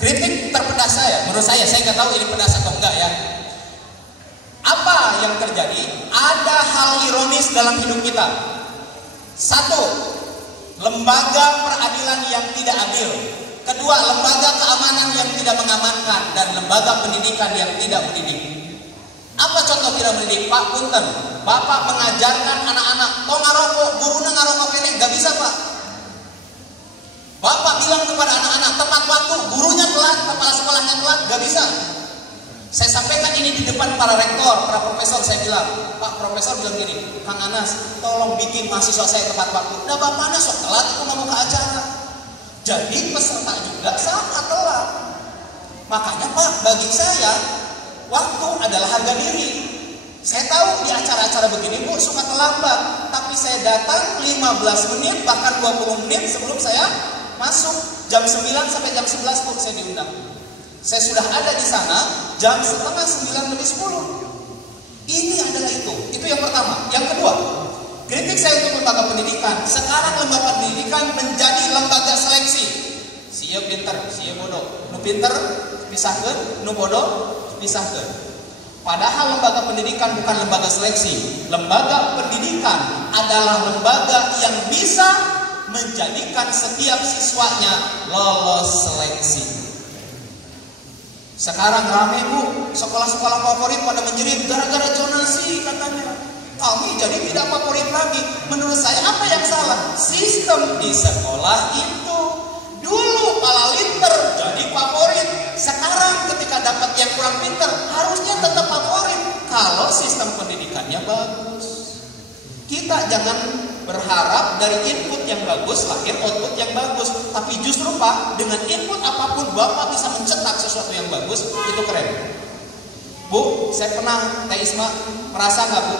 Kritik terpedas menurut saya nggak tahu ini pedas atau enggak ya. Apa yang terjadi? Ada hal ironis dalam hidup kita. Satu, lembaga peradilan yang tidak adil. Kedua, lembaga keamanan yang tidak mengamankan. Dan lembaga pendidikan yang tidak mendidik. Apa contoh tidak mendidik? Pak punten, Bapak mengajarkan anak-anak tong ngarokok, gurunya ngarokok kene, gak bisa Pak. Bapak bilang kepada anak-anak tepat waktu, gurunya telat, kepala sekolahnya telat, gak bisa. Saya sampaikan ini di depan para rektor, para profesor. Saya bilang, Pak profesor bilang gini, Kang Anas, tolong bikin mahasiswa saya tepat waktu. Nah bapaknya sok telat, aku nggak mau ke acara. Jadi peserta juga sama telat. Makanya Pak, bagi saya waktu adalah harga diri. Saya tahu di acara-acara begini Bu suka terlambat, tapi saya datang 15 menit bahkan 20 menit sebelum saya masuk. Jam 9 sampai jam 11 Bu saya diundang. Saya sudah ada di sana jam setengah 9 lebih 10. Ini adalah itu yang pertama. Yang kedua, kritik saya untuk lembaga pendidikan. Sekarang lembaga pendidikan menjadi lembaga seleksi. Sia pinter, sia bodoh. Nu pinter pisahkeun, nu bodoh pisahkeun. Padahal lembaga pendidikan bukan lembaga seleksi. Lembaga pendidikan adalah lembaga yang bisa menjadikan setiap siswanya lolos seleksi. Sekarang rame Bu, sekolah-sekolah favorit pada menjerit gara-gara zonasi katanya. Kami jadi tidak favorit lagi. Menurut saya apa yang salah? Sistem di sekolah itu. Dulu pala linter jadi favorit. Sekarang ketika dapat yang kurang pinter harusnya tetap favorit. Kalau sistem pendidikannya bagus. Kita jangan berharap dari input yang bagus lahir output yang bagus. Tapi justru Pak, dengan input apapun Bapak bisa mencetak sesuatu yang bagus. Itu keren. Bu, saya pernah Teh Isma merasa nggak Bu,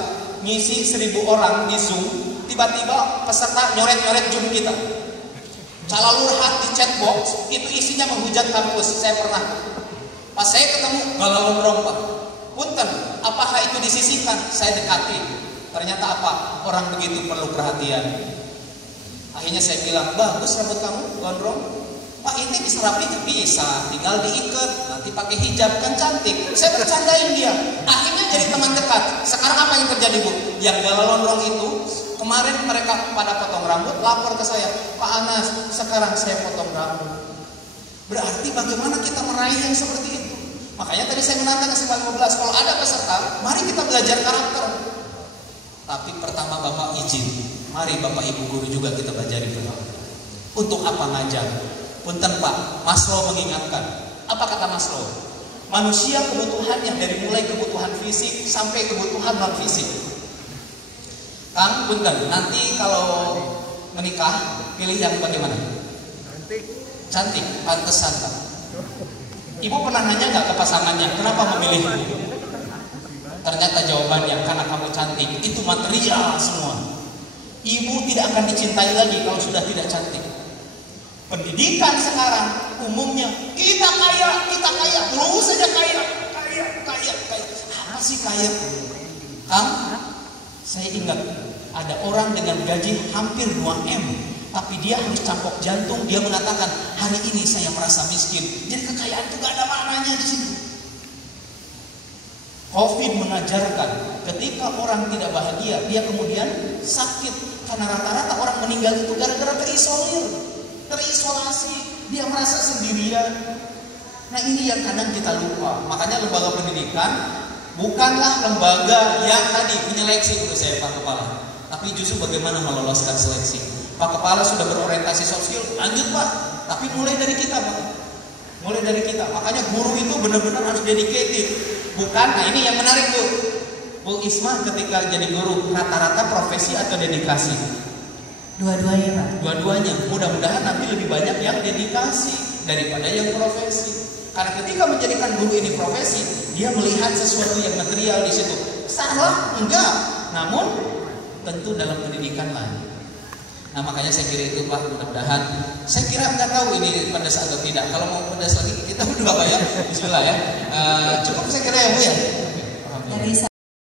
ngisi 1000 orang di Zoom, tiba-tiba peserta nyoret-nyoret Zoom kita. Calalurhat di chatbox itu isinya menghujat kampus. Saya pernah. Pas saya ketemu galau lonrong Pak. Punten, apakah itu disisihkan? Saya dekati. Ternyata apa? Orang begitu perlu perhatian. Akhirnya saya bilang, bagus rambut kamu, gondrong. Pak ini bisa rapi? Bisa, tinggal diikat, nanti pakai hijab, kan cantik. Saya bercandain dia. Akhirnya jadi teman dekat. Sekarang apa yang terjadi Bu? Yang galau lonrong itu, kemarin mereka pada potong rambut, lapor ke saya, Pak Anas, sekarang saya potong rambut. Berarti bagaimana kita meraih yang seperti itu? Makanya tadi saya menantang SMA 15, kalau ada peserta, mari kita belajar karakter. Tapi pertama Bapak izin, mari Bapak Ibu guru juga kita belajar itu. Untuk apa ngajar? Punten Pak, Maslow mengingatkan. Apa kata Maslow? Manusia kebutuhannya dari mulai kebutuhan fisik sampai kebutuhan non fisik. Kang, punten, nanti kalau menikah pilih yang bagaimana? Cantik, pantesan Kang. Ibu pernah nanya nggak ke pasangannya, kenapa memilih ibu? Ternyata jawabannya, karena kamu cantik. Itu material semua. Ibu tidak akan dicintai lagi kalau sudah tidak cantik. Pendidikan sekarang umumnya kita kaya, terus saja kaya. Apa sih kaya? Kang, saya ingat ada orang dengan gaji hampir 2M, tapi dia harus campok jantung. Dia mengatakan, hari ini saya merasa miskin. Jadi kekayaan itu gak ada maknanya di sini. Covid mengajarkan ketika orang tidak bahagia, dia kemudian sakit. Karena rata-rata orang meninggal itu gara-gara terisolasi. Dia merasa sendirian. Nah ini yang kadang kita lupa. Makanya lembaga pendidikan bukanlah lembaga yang tadi menyeleksi menurut saya Pak Kepala, tapi justru bagaimana meloloskan seleksi. Pak Kepala sudah berorientasi sosial, lanjut Pak. Tapi mulai dari kita Pak. Mulai dari kita. Makanya guru itu benar-benar harus dedicated. Bukan, nah ini yang menarik tuh. Bu Isma ketika jadi guru rata-rata profesi atau dedikasi? Dua-duanya Pak. Dua-duanya. Mudah-mudahan nanti lebih banyak yang dedikasi daripada yang profesi. Karena ketika menjadikan guru ini profesi, dia melihat sesuatu yang material di situ. Salah? Enggak. Namun tentu dalam pendidikan lain. Nah makanya saya kira itu Pak, mudah-mudahan. Saya kira nggak tahu ini pedas atau tidak. Kalau mau pedas lagi kita berdua Pak ya. Bismillah ya. Cukup saya kira ya Bu ya.